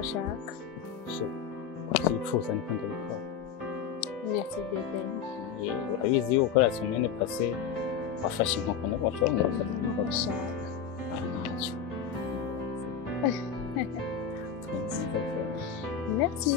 ashaka. Kwacyifuza niko ndabikora. Merci bébé. Urabizi yuko la semaine passée wafashe inkoko n'abashonga Ashaka. ntacyo. Merci.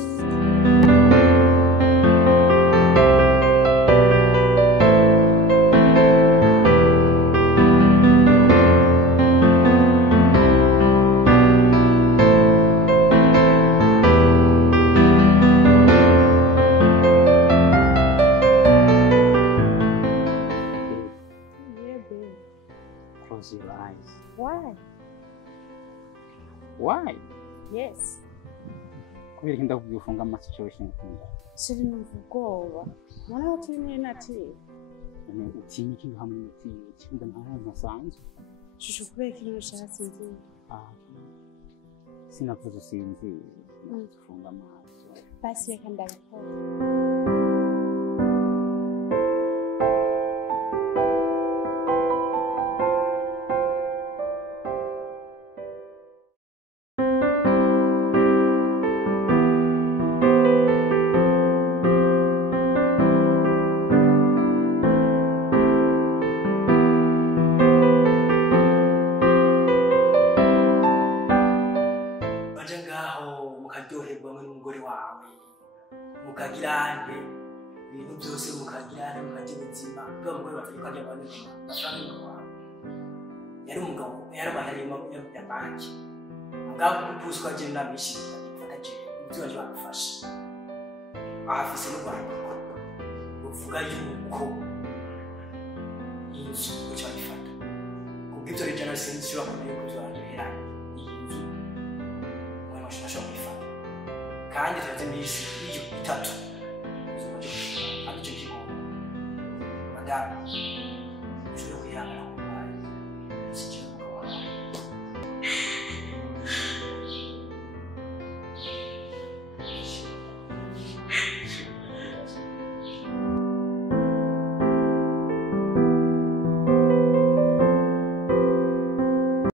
Close your eyes. Why? Why? Yes. Kubera ko ndakubwiye ufunga amaso situation ukunda. Siri numva ubwoba. Noneho turi muri natire. Utinya iki hamwe n'utinya iki ngo ntahantu hasanzwe. Shusho kubera ikintu ushaka sinzi. Sinavuze usinzi. Ufunga amaso. Basi reka ndabikora. Mukagirane ibintu byose mukagirane mukagibuzima bw'abagore batari kajya banema bashaka ingwabo yari umugabo yarabaharimo ya banki mugabo kupuswa je nabishika ifata je ibyo baje bafasha afise no Rwanda uvuga yuko inzu cyo ifata ubwibyo rije na sinzi cyo bakomeye kuzahera inzu mwe mashasha ifata kandi taze misi iyo itatu kandi cyo kigo madame